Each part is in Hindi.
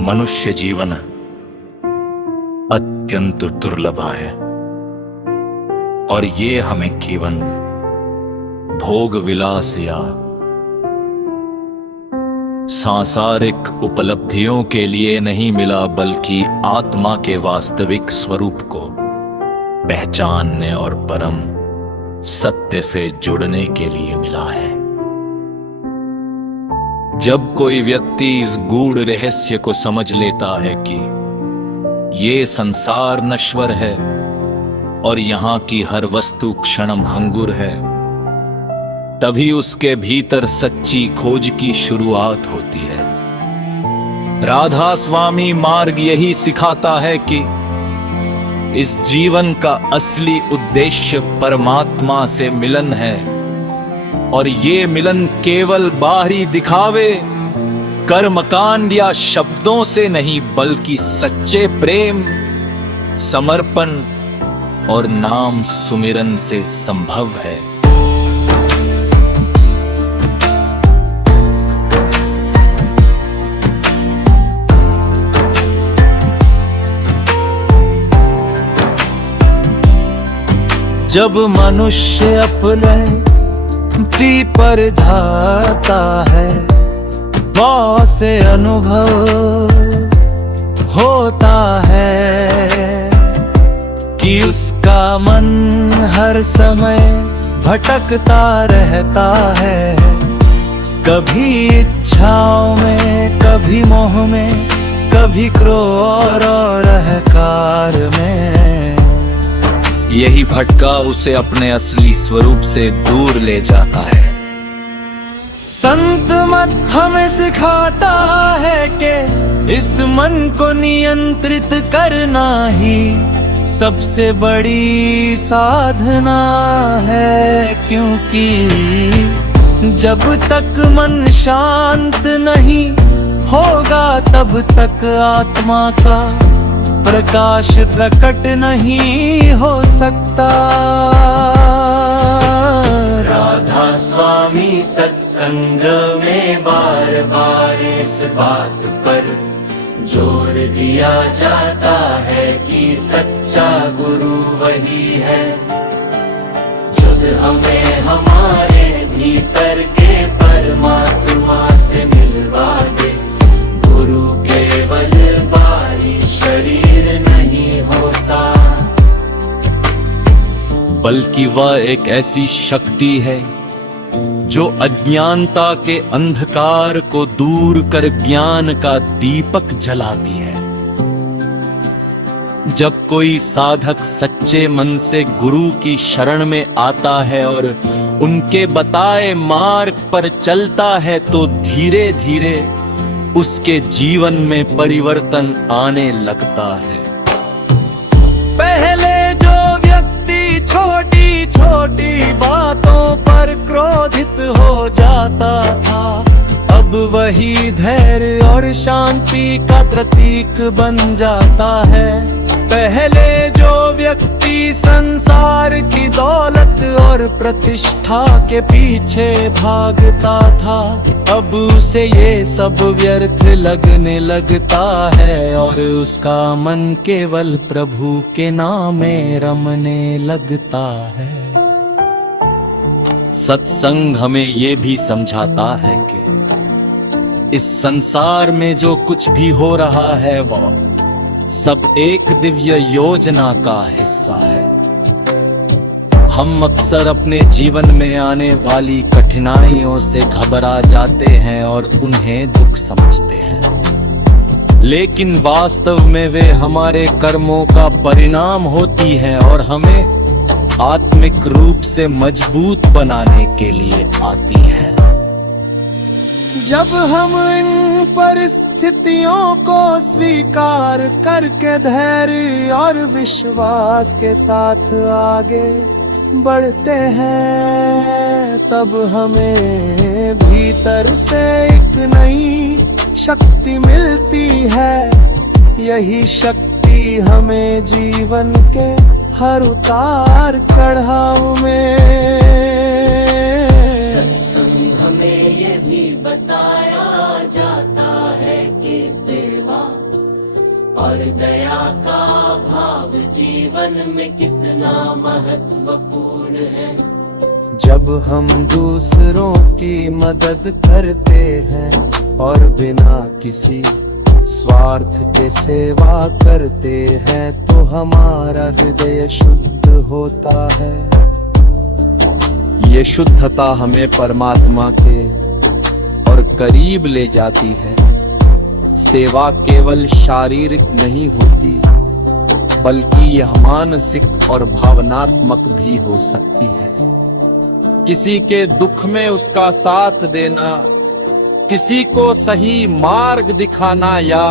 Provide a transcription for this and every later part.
मनुष्य जीवन अत्यंत दुर्लभ है और ये हमें केवल भोग विलास या सांसारिक उपलब्धियों के लिए नहीं मिला, बल्कि आत्मा के वास्तविक स्वरूप को पहचानने और परम सत्य से जुड़ने के लिए मिला है। जब कोई व्यक्ति इस गूढ़ रहस्य को समझ लेता है कि ये संसार नश्वर है और यहाँ की हर वस्तु क्षणभंगुर है, तभी उसके भीतर सच्ची खोज की शुरुआत होती है। राधा स्वामी मार्ग यही सिखाता है कि इस जीवन का असली उद्देश्य परमात्मा से मिलन है, और ये मिलन केवल बाहरी दिखावे, कर्मकांड या शब्दों से नहीं, बल्कि सच्चे प्रेम, समर्पण और नाम सुमिरन से संभव है। जब मनुष्य अपने पर जाता है, बहुत से अनुभव होता है कि उसका मन हर समय भटकता रहता है, कभी इच्छाओं में, कभी मोह में, कभी क्रोध और अहंकार में। यही भटका उसे अपने असली स्वरूप से दूर ले जाता है। संत मत हमें सिखाता है कि इस मन को नियंत्रित करना ही सबसे बड़ी साधना है, क्योंकि जब तक मन शांत नहीं होगा तब तक आत्मा का प्रकाश प्रकट नहीं हो सकता। राधा स्वामी सत्संग में बार बार इस बात पर जोर दिया जाता है कि सच्चा गुरु वही है जो हमें हमारे भीतर के परमात्मा से मिलवा दे। गुरु केवल बाहरी शरीर नहीं होता, बल्कि वह एक ऐसी शक्ति है जो अज्ञानता के अंधकार को दूर कर ज्ञान का दीपक जलाती है। जब कोई साधक सच्चे मन से गुरु की शरण में आता है और उनके बताए मार्ग पर चलता है, तो धीरे धीरे उसके जीवन में परिवर्तन आने लगता है। पहले जो व्यक्ति छोटी छोटी बातों पर क्रोधित हो जाता था, अब वही धैर्य और शांति का प्रतीक बन जाता है। पहले जो व्यक्ति संसार की दौलत और प्रतिष्ठा के पीछे भागता था, अब उसे ये सब व्यर्थ लगने लगता है और उसका मन केवल प्रभु के नाम में रमने लगता है। सत्संग हमें ये भी समझाता है कि इस संसार में जो कुछ भी हो रहा है वह सब एक दिव्य योजना का हिस्सा है। हम अक्सर अपने जीवन में आने वाली कठिनाइयों से घबरा जाते हैं और उन्हें दुख समझते हैं, लेकिन वास्तव में वे हमारे कर्मों का परिणाम होती हैं और हमें आत्मिक रूप से मजबूत बनाने के लिए आती हैं। जब हम इन परिस्थितियों को स्वीकार करके धैर्य और विश्वास के साथ आगे बढ़ते हैं, तब हमें भीतर से एक नई शक्ति मिलती है। यही शक्ति हमें जीवन के हर उतार चढ़ाव में सत्संग हमें ये भी बताया जाता है कि सेवा और दया का भाव जीवन में कितना महत्वपूर्ण है। जब हम दूसरों की मदद करते हैं और बिना किसी स्वार्थ के सेवा करते हैं तो हमारा हृदय शुद्ध होता है। ये शुद्धता हमें परमात्मा के और करीब ले जाती है। सेवा केवल शारीरिक नहीं होती बल्कि यह मानसिक और भावनात्मक भी हो सकती है। किसी के दुख में उसका साथ देना, किसी को सही मार्ग दिखाना या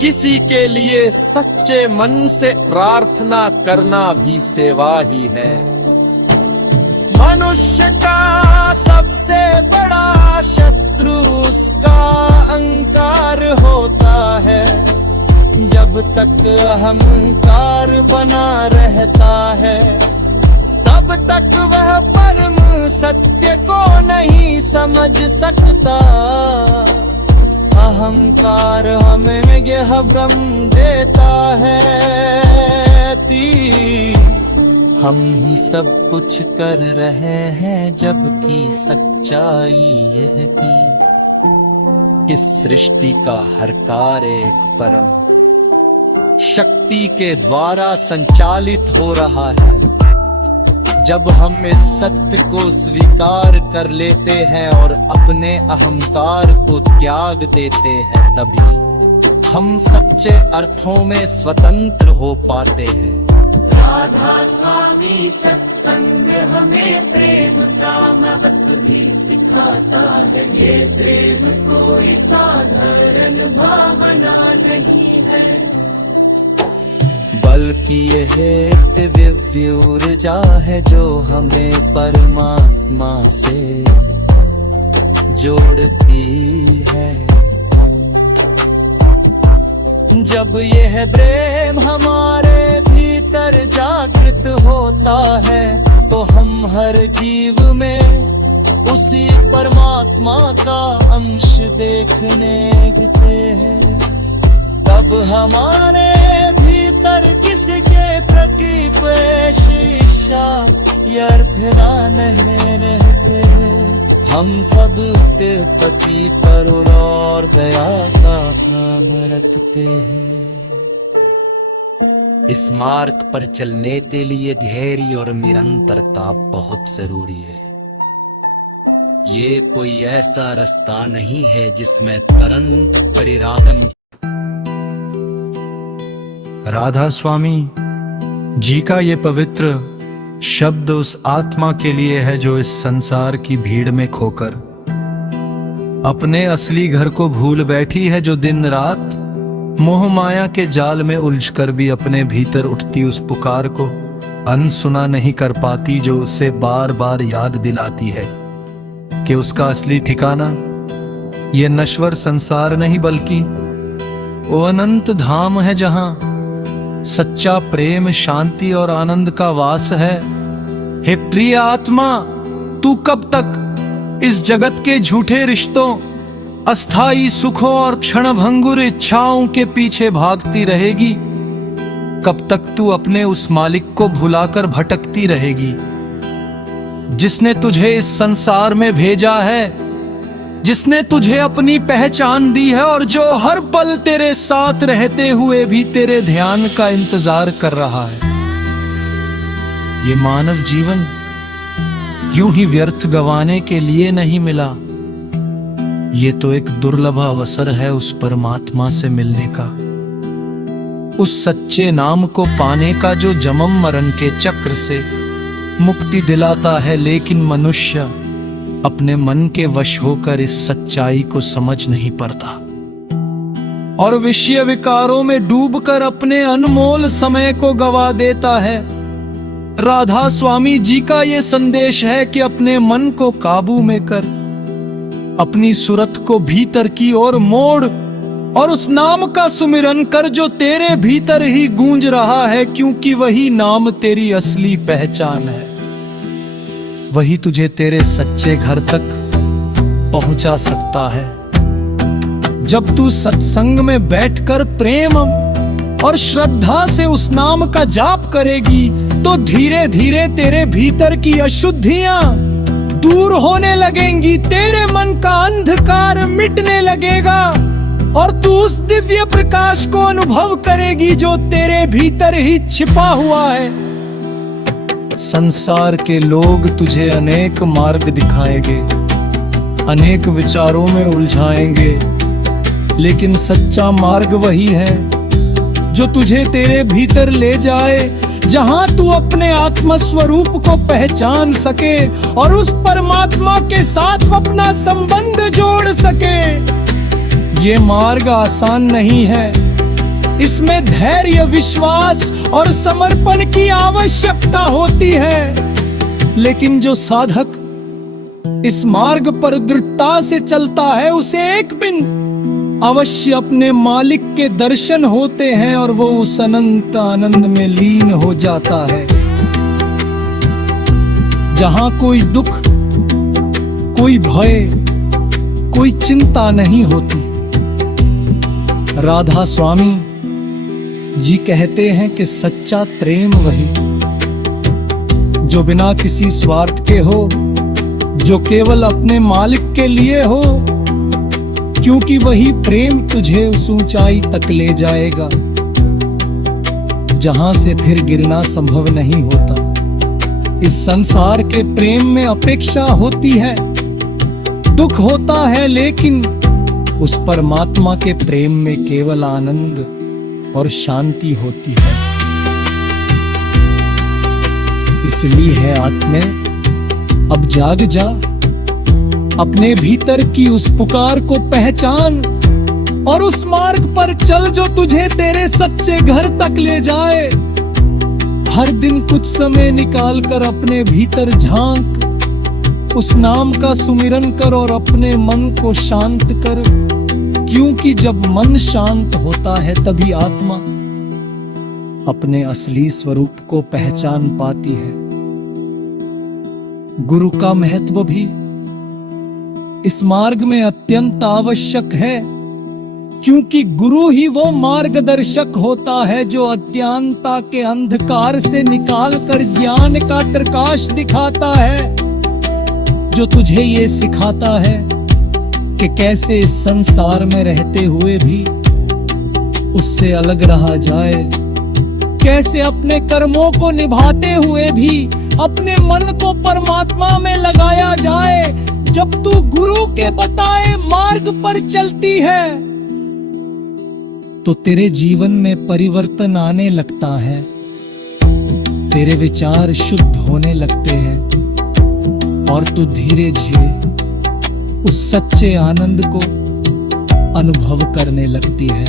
किसी के लिए सच्चे मन से प्रार्थना करना भी सेवा ही है। मनुष्य का सबसे बड़ा शत्रु उसका अहंकार होता है। जब तक अहंकार बना रहता है तब तक वह परम सत्य को नहीं समझ सकता। अहंकार हमें यह भ्रम देता है कि हम ही सब कुछ कर रहे हैं, जबकि सच्चाई यह कि इस सृष्टि का हर कार्य एक परम शक्ति के द्वारा संचालित हो रहा है। जब हम इस सत्य को स्वीकार कर लेते हैं और अपने अहंकार को त्याग देते हैं तभी हम सच्चे अर्थों में स्वतंत्र हो पाते हैं। राधा स्वामी सत्संग हमें प्रेम का महत्व भी सिखाता है। ये प्रेम कोई साधारण भावना नहीं है बल्कि यह एक दिव्य ऊर्जा है जो हमें परमात्मा से जोड़ती है। जब यह प्रेम हमारे भीतर जागृत होता है तो हम हर जीव में उसी परमात्मा का अंश देखने लगते हैं। तब हमारे भीतर किसके प्रति द्वेष, ईर्ष्या या फिरा नहीं रहते हैं। हम सब के प्रति करुणा और दया का भाव रखते हैं। इस मार्ग पर चलने के लिए धैर्य और निरंतरता बहुत जरूरी है। ये कोई ऐसा रास्ता नहीं है जिसमें तुरंत परिणाम। राधा स्वामी जी का ये पवित्र शब्द उस आत्मा के लिए है जो इस संसार की भीड़ में खोकर अपने असली घर को भूल बैठी है, जो दिन रात मोह माया के जाल में उलझकर भी अपने भीतर उठती उस पुकार को अनसुना नहीं कर पाती, जो उसे बार बार याद दिलाती है कि उसका असली ठिकाना ये नश्वर संसार नहीं बल्कि वो अनंत धाम है जहां सच्चा प्रेम, शांति और आनंद का वास है। हे प्रिय आत्मा, तू कब तक इस जगत के झूठे रिश्तों, अस्थाई सुखों और क्षणभंगुर इच्छाओं के पीछे भागती रहेगी? कब तक तू अपने उस मालिक को भुलाकर भटकती रहेगी जिसने तुझे इस संसार में भेजा है, जिसने तुझे अपनी पहचान दी है और जो हर पल तेरे साथ रहते हुए भी तेरे ध्यान का इंतजार कर रहा है? ये मानव जीवन यूं ही व्यर्थ गंवाने के लिए नहीं मिला। ये तो एक दुर्लभ अवसर है उस परमात्मा से मिलने का, उस सच्चे नाम को पाने का जो जन्म मरण के चक्र से मुक्ति दिलाता है। लेकिन मनुष्य अपने मन के वश होकर इस सच्चाई को समझ नहीं पाता और विषय विकारों में डूबकर अपने अनमोल समय को गवा देता है। राधा स्वामी जी का ये संदेश है कि अपने मन को काबू में कर, अपनी सूरत को भीतर की ओर मोड़ और उस नाम का सुमिरन कर जो तेरे भीतर ही गूंज रहा है, क्योंकि वही नाम तेरी असली पहचान है। वही तुझे तेरे सच्चे घर तक पहुंचा सकता है। जब तू सत्संग में बैठकर प्रेम और श्रद्धा से उस नाम का जाप करेगी तो धीरे धीरे तेरे भीतर की अशुद्धियां दूर होने लगेंगी, तेरे मन का अंधकार मिटने लगेगा और तू उस दिव्य प्रकाश को अनुभव करेगी जो तेरे भीतर ही छिपा हुआ है। संसार के लोग तुझे अनेक मार्ग दिखाएंगे, अनेक विचारों में उलझाएंगे, लेकिन सच्चा मार्ग वही है जो तुझे तेरे भीतर ले जाए, जहां तू अपने आत्म स्वरूप को पहचान सके और उस परमात्मा के साथ अपना संबंध जोड़ सके। ये मार्ग आसान नहीं है, इसमें धैर्य, विश्वास और समर्पण की आवश्यकता होती है, लेकिन जो साधक इस मार्ग पर दृढ़ता से चलता है उसे एक दिन अवश्य अपने मालिक के दर्शन होते हैं और वो उस अनंत आनंद में लीन हो जाता है, जहां कोई दुख, कोई भय, कोई चिंता नहीं होती। राधा स्वामी जी कहते हैं कि सच्चा प्रेम वही जो बिना किसी स्वार्थ के हो, जो केवल अपने मालिक के लिए हो, क्योंकि वही प्रेम तुझे उस ऊंचाई तक ले जाएगा जहां से फिर गिरना संभव नहीं होता। इस संसार के प्रेम में अपेक्षा होती है, दुख होता है, लेकिन उस परमात्मा के प्रेम में केवल आनंद और शांति होती है। इसलिए है आत्मे, अब जाग जा, अपने भीतर की उस पुकार को पहचान और उस मार्ग पर चल जो तुझे तेरे सच्चे घर तक ले जाए। हर दिन कुछ समय निकाल कर अपने भीतर झांक, उस नाम का सुमिरन कर और अपने मन को शांत कर, क्योंकि जब मन शांत होता है तभी आत्मा अपने असली स्वरूप को पहचान पाती है। गुरु का महत्व भी इस मार्ग में अत्यंत आवश्यक है, क्योंकि गुरु ही वो मार्गदर्शक होता है जो अज्ञानता के अंधकार से निकालकर ज्ञान का प्रकाश दिखाता है, जो तुझे ये सिखाता है कि कैसे इस संसार में रहते हुए भी उससे अलग रहा जाए, कैसे अपने कर्मों को निभाते हुए भी अपने मन को परमात्मा में लगाया जाए। जब तू गुरु के बताए मार्ग पर चलती है तो तेरे जीवन में परिवर्तन आने लगता है, तेरे विचार शुद्ध होने लगते हैं और तू धीरे धीरे उस सच्चे आनंद को अनुभव करने लगती है।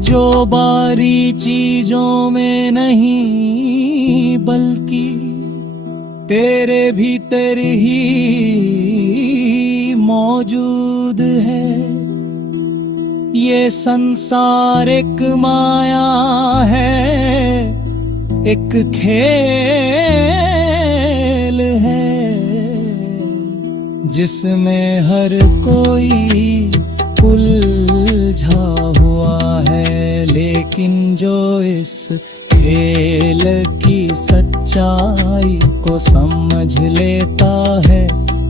जो बारी चीजों में नहीं बल्कि तेरे भीतर ही मौजूद है, ये संसार एक माया है, एक खेल है, जिसमें हर कोई उलझा हुआ है, लेकिन जो इस खेल की सच्चाई को समझ लेता है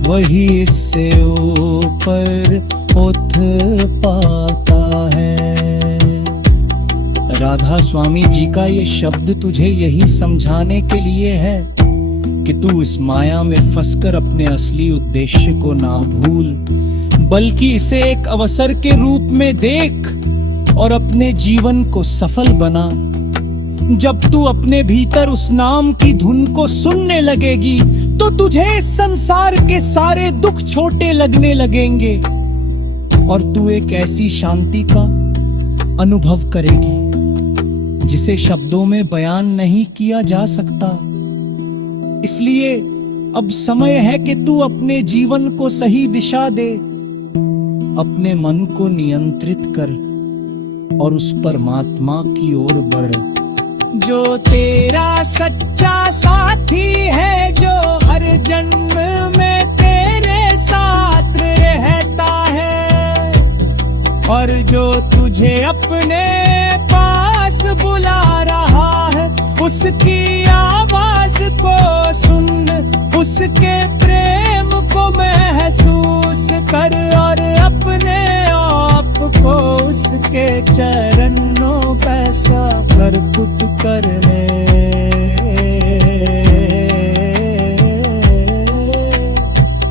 वही इससे ऊपर उठ पाता है। राधा स्वामी जी का ये शब्द तुझे यही समझाने के लिए है कि तू इस माया में फंसकर अपने असली उद्देश्य को ना भूल, बल्कि इसे एक अवसर के रूप में देख और अपने जीवन को सफल बना। जब तू अपने भीतर उस नाम की धुन को सुनने लगेगी तो तुझे इस संसार के सारे दुख छोटे लगने लगेंगे और तू एक ऐसी शांति का अनुभव करेगी जिसे शब्दों में बयान नहीं किया जा सकता। इसलिए अब समय है कि तू अपने जीवन को सही दिशा दे, अपने मन को नियंत्रित कर और उस परमात्मा की ओर बढ़ जो तेरा सच्चा साथी है, जो हर जन्म में तेरे साथ रहता है। और जो तुझे अपने पास बुला रहा है उसकी आवाज को सुन, उसके प्रेम को महसूस कर और अपने आप को उसके चरणों पैसा प्रस्तुत करने।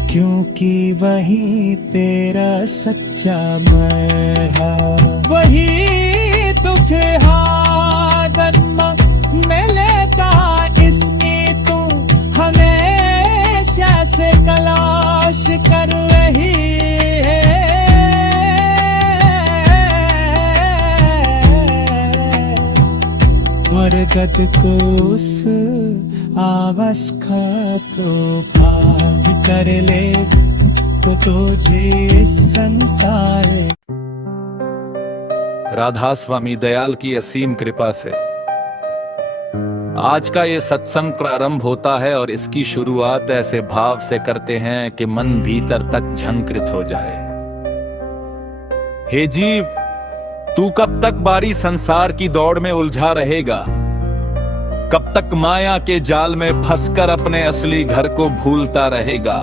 क्योंकि वही तेरा सच्चा मैं है, वही तुझे जन्म मिलेगा, इसकी तू हमेशा से तलाश कर रही है। स्वर्गत को उस अवस्था को पार कर ले तो तुझे संसार। राधा स्वामी दयाल की असीम कृपा से आज का ये सत्संग प्रारंभ होता है और इसकी शुरुआत ऐसे भाव से करते हैं कि मन भीतर तक झंकृत हो जाए। हे जीव, तू कब तक बारी संसार की दौड़ में उलझा रहेगा? कब तक माया के जाल में फंसकर अपने असली घर को भूलता रहेगा?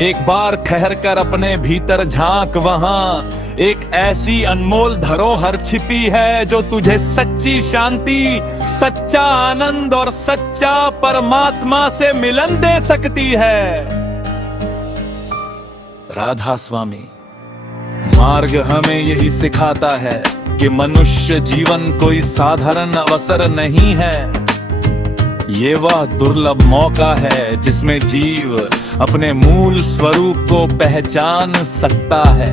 एक बार ठहर कर अपने भीतर झांक, वहां एक ऐसी अनमोल धरोहर छिपी है जो तुझे सच्ची शांति, सच्चा आनंद और सच्चा परमात्मा से मिलन दे सकती है। राधा स्वामी मार्ग हमें यही सिखाता है कि मनुष्य जीवन कोई साधारण अवसर नहीं है। ये वह दुर्लभ मौका है जिसमें जीव अपने मूल स्वरूप को पहचान सकता है,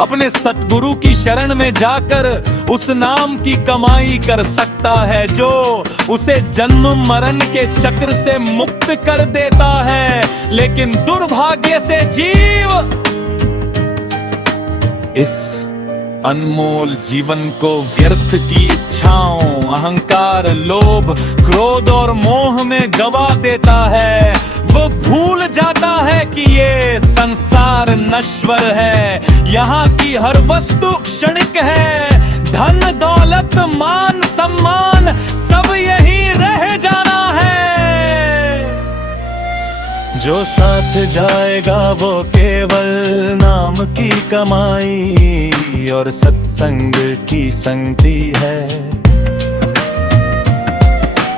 अपने सतगुरु की शरण में जाकर उस नाम की कमाई कर सकता है जो उसे जन्म मरण के चक्र से मुक्त कर देता है। लेकिन दुर्भाग्य से जीव इस अनमोल जीवन को व्यर्थ की इच्छाओं, अहंकार, लोभ, क्रोध और मोह में गवा देता है। वो भूल जाता है कि ये संसार नश्वर है, यहाँ की हर वस्तु क्षणिक है। धन दौलत मान सम्मान सब यही रह जाना है। जो साथ जाएगा वो केवल नाम की कमाई और सत्संग की संगति है।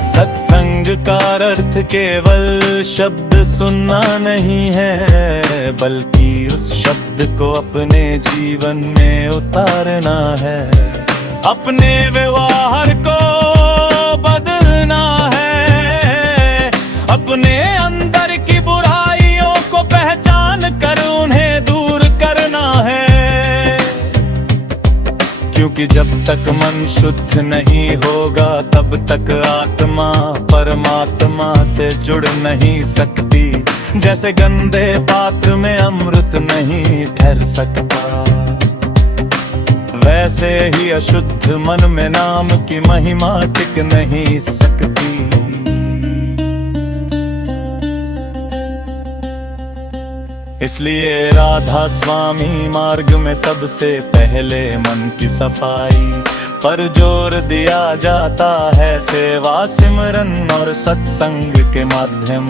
सत्संग का अर्थ केवल शब्द सुनना नहीं है, बल्कि उस शब्द को अपने जीवन में उतारना है। अपने व्यवहार को बदलना है, अपने अंदर की बुराइयों को पहचान कर उन्हें दूर करना है। क्योंकि जब तक मन शुद्ध नहीं होगा तब तक आत्मा परमात्मा से जुड़ नहीं सकती। जैसे गंदे पात्र में अमृत नहीं ठहर सकता, वैसे ही अशुद्ध मन में नाम की महिमा टिक नहीं सकती। इसलिए राधा स्वामी मार्ग में सबसे पहले मन की सफाई पर जोर दिया जाता है। सेवा सिमरन और सत्संग के माध्यम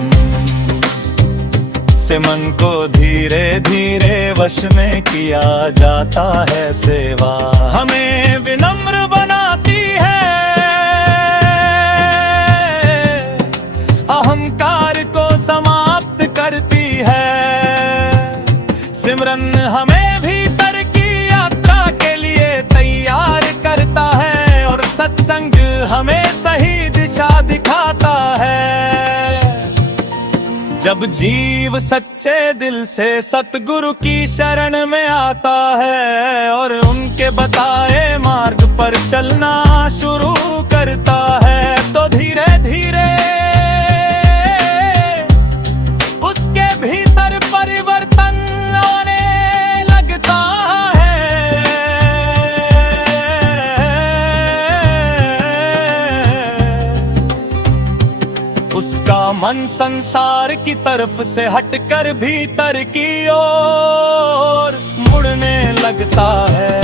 से मन को धीरे धीरे वश में किया जाता है। सेवा हमें विनम्र बनाती है, अहंकार को समाप्त करती है। सिमरन हमें भीतर की यात्रा के लिए तैयार करता है और सत्संग हमें सही दिशा दिखाता है। जब जीव सच्चे दिल से सतगुरु की शरण में आता है और उनके बताए मार्ग पर चलना शुरू करता है तो धीरे धीरे उसके भीतर परिवर्तन आने लगता है। उसका मन संसार की तरफ से हटकर भीतर की ओर मुड़ने लगता है,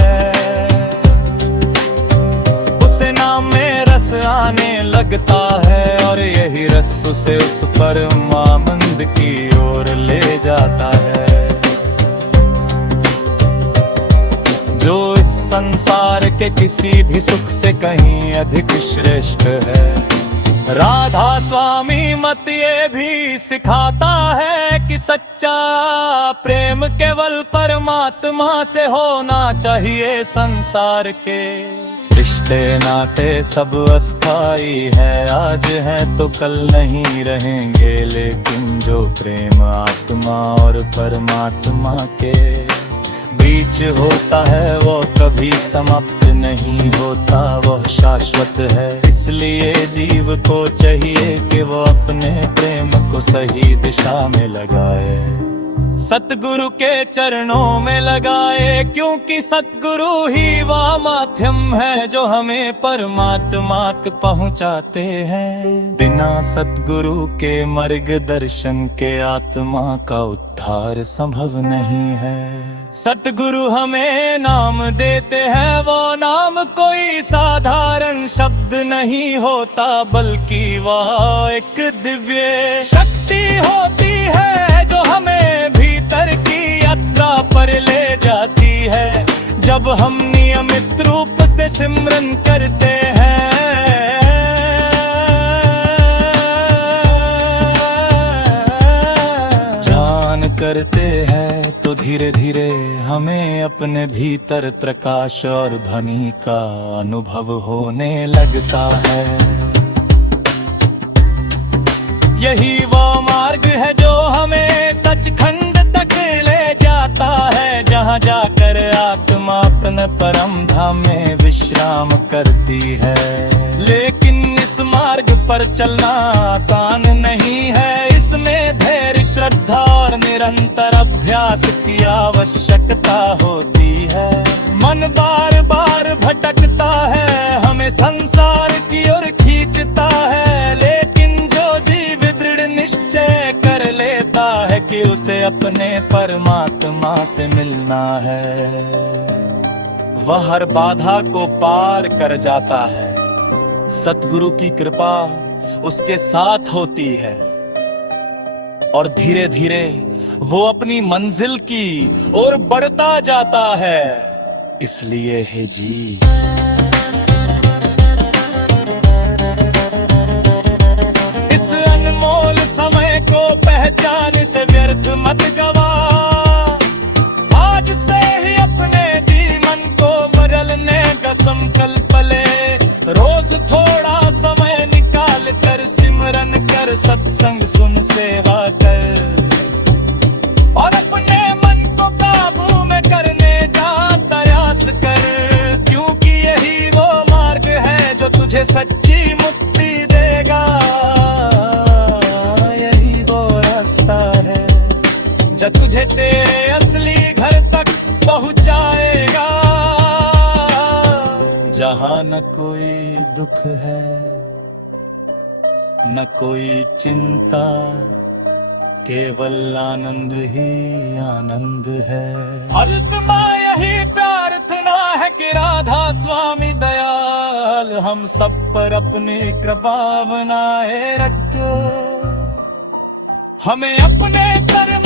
उसे नाम में रस आने लगता है और यही रस उसे उस परमानंद की ओर ले जाता है जो इस संसार के किसी भी सुख से कहीं अधिक श्रेष्ठ है। राधा स्वामी मत ये भी सिखाता है कि सच्चा प्रेम केवल परमात्मा से होना चाहिए। संसार के रिश्ते नाते सब अस्थाई है, आज है तो कल नहीं रहेंगे, लेकिन जो प्रेम आत्मा और परमात्मा के बीच होता है वो कभी समाप्त नहीं होता, वह शाश्वत है। इसलिए जीव को चाहिए कि वो अपने प्रेम को सही दिशा में लगाए, सतगुरु के चरणों में लगाए, क्योंकि सतगुरु ही वह माध्यम है जो हमें परमात्मा तक पहुंचाते हैं। बिना सतगुरु के मार्गदर्शन के आत्मा का उद्धार संभव नहीं है। सतगुरु हमें नाम देते हैं, वो नाम कोई साधारण शब्द नहीं होता, बल्कि वह एक दिव्य शक्ति होती है जो हमें भीतर की यात्रा पर ले जाती है। जब हम नियमित रूप से सिमरन करते हैं, ध्यान करते हैं, तो धीरे धीरे हमें अपने भीतर प्रकाश और ध्वनि का अनुभव होने लगता है। यही वो मार्ग है जो हमें सचखंड तक ले जाता है, जहाँ जाकर आत्मा अपने परम धाम में विश्राम करती है। लेकिन इस मार्ग पर चलना आसान नहीं है, इसमें धैर्य, श्रद्धा और निरंतर अभ्यास की आवश्यकता होती है। मन बार बार भटकता है, हमें संसार की ओर खींचता है, लेकिन जो जीव दृढ़ निश्चय कर लेता है कि उसे अपने परमात्मा से मिलना है, वह हर बाधा को पार कर जाता है। सतगुरु की कृपा उसके साथ होती है और धीरे धीरे वो अपनी मंजिल की ओर बढ़ता जाता है। इसलिए हे जी, इस अनमोल समय को पहचान से व्यर्थ मत गवा, आज से ही अपने जीवन को बदलने का संकल्प ले। रोज थोड़ा समय निकाल कर सिमरन कर, सत्संग सुन, सेवा कर और अपने मन को काबू में करने का प्रयास कर, क्योंकि यही वो मार्ग है जो तुझे सच्ची मुक्ति देगा। यही वो रास्ता है जो तुझे तेरे असली घर तक पहुंचाएगा, जहाँ न कोई दुख है, न कोई चिंता, केवल आनंद ही आनंद है। अंतमा यही प्रार्थना है कि राधा स्वामी दयाल हम सब पर अपनी कृपा बनाए रखो, हमें अपने तरफ